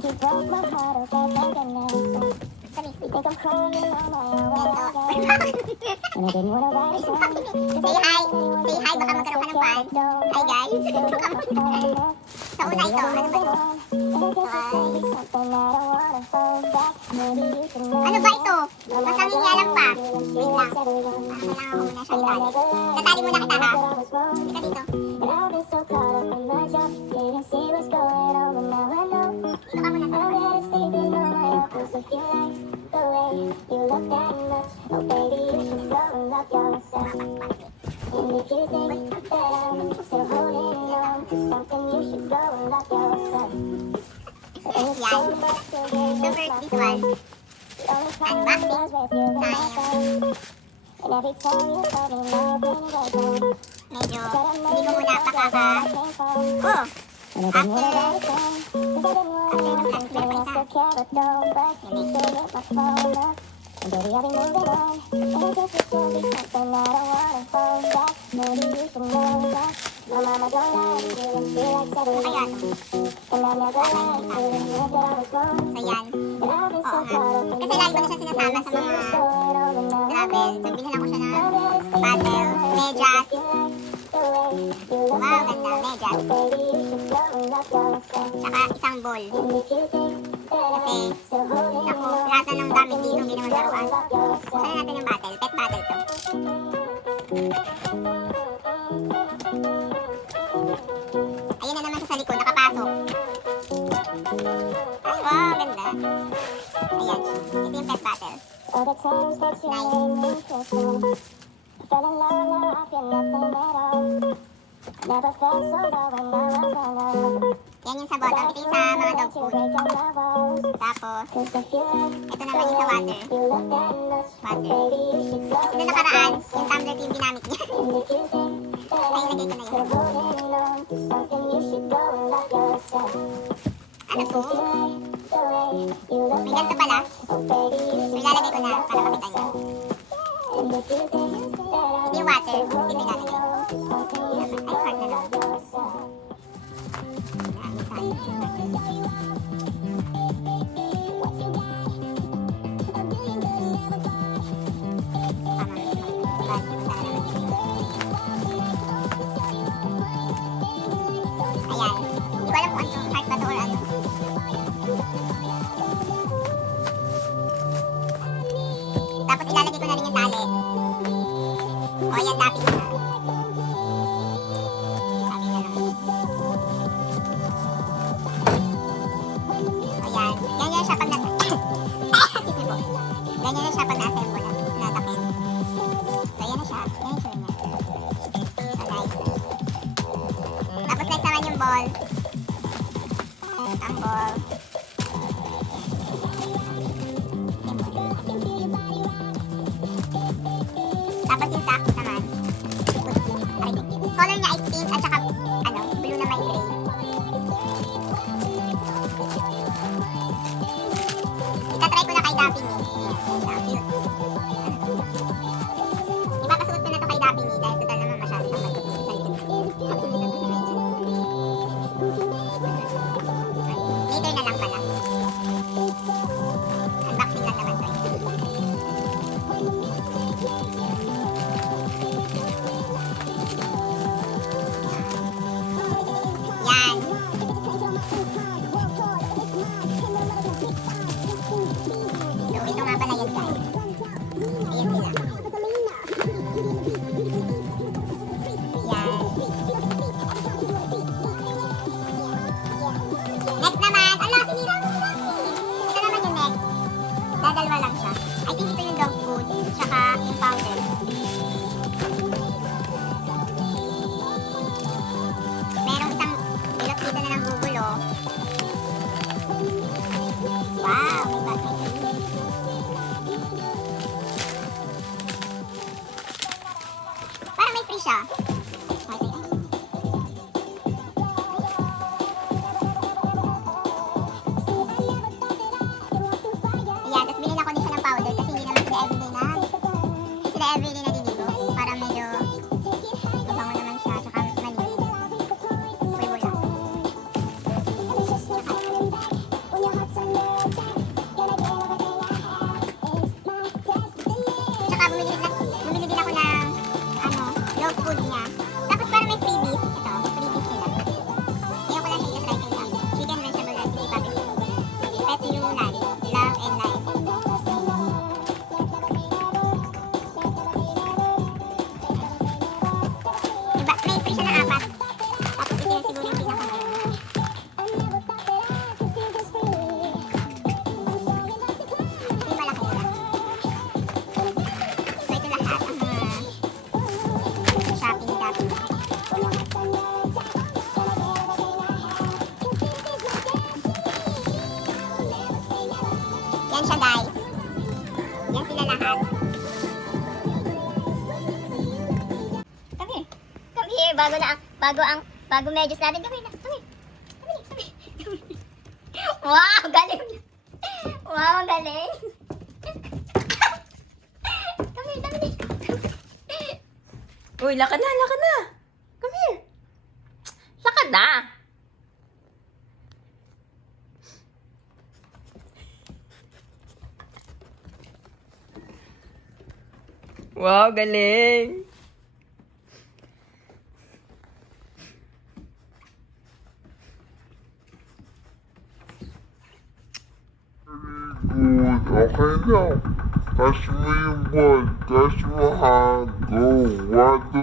think you broke my heart, okay, thank goodness. Sabi. You think I'm crying on my own Ito. again. And I didn't wanna write it down. Say hi. Say hi. Baka magkaroon ka ng fans. Hi guys. Sa una ito. Ano ba ito? Ano ba ito? Mas ang hinyalang pa. Wait lang. Kailangan ko muna siyang itali. Natali muna kita ha. Hindi ka dito. Dito ka muna sa And if you think that I'm still holding on to something, you should go and love yourself. And it's so much to give So first this one. Unboxing time. And every time you tell me my opinion goes wrong. Medyo hindi ko muna pakaka. Oh! And I didn't wanna write it down, 'cause I didn't wanna lose you. I still care, but don't break me. Still hit my phone up. And baby, I'll be moving on. And I guess it could be something I don't wanna hold back. Maybe you should know that my mama don't like you and she likes everyone. Ayan. And I never liked you and you that I was wrong. So yan. And I've been so Oo nga. caught up in Kasi lagi ko na siya sinasama sa mga travel. So binila ko siya ng paddle, medyas. Wow, ganda. Medyas. Tsaka isang ball. Kasi ako, lahat na ng gamit dito hindi naman laruan. Saan natin yung battle? Pet battle to. Ayun na naman siya sa likod, nakapasok. Ay, wow, ganda. Ayan, ito yung pet battle. All the times that you made me feel so, I fell in love, now I feel nothing at all. Never felt so low when I was alone. Yan yung sa bottom, ito yung sa mga dog food. Tapos, ito naman yung sa water. Water. Tapos na nakaraan, yung tumbler yung ginamit niya. Ay, lagay ko na yun. Ano to? May ganito pala. So, ilalagay ko na para makita niyo. Ito yung water. Ito yung ilalagay. Ay, hard na lang. Ayan. Hindi ko alam kung anong heart ba to or ano. Tapos ilalagay ko na rin yung tali. O, yan, dapit na. Dapit na lang. Ayan. Ganyan siya pag excuse me po. Ganyan siya pag na-assemble na takip. So, yan na siya. Yan yung sure niya. So, guys. Tapos next naman yung ball. Ang ball. Tapos yung sack naman. Color niya is pink at saka ano, blue na may gray. Itatry ko na kay Daphne. Cute. Ipapasuot ko na to kay Daphne dahil total naman masyado siyang magiging sa likod. Later na lang pala. Yan siya, guys. Yan sila lahat. Come here. Come here. Bago medyos natin. Come here na. Come here. Come here. Come here. Wow, galing. Wow, ang galing. Come here, come here. Uy, lakad na, lakad na. Come here. Lakad na. Wow, galing. Good. Okay now. Touch me yung ball. Touch my hand. Go. 1, 2.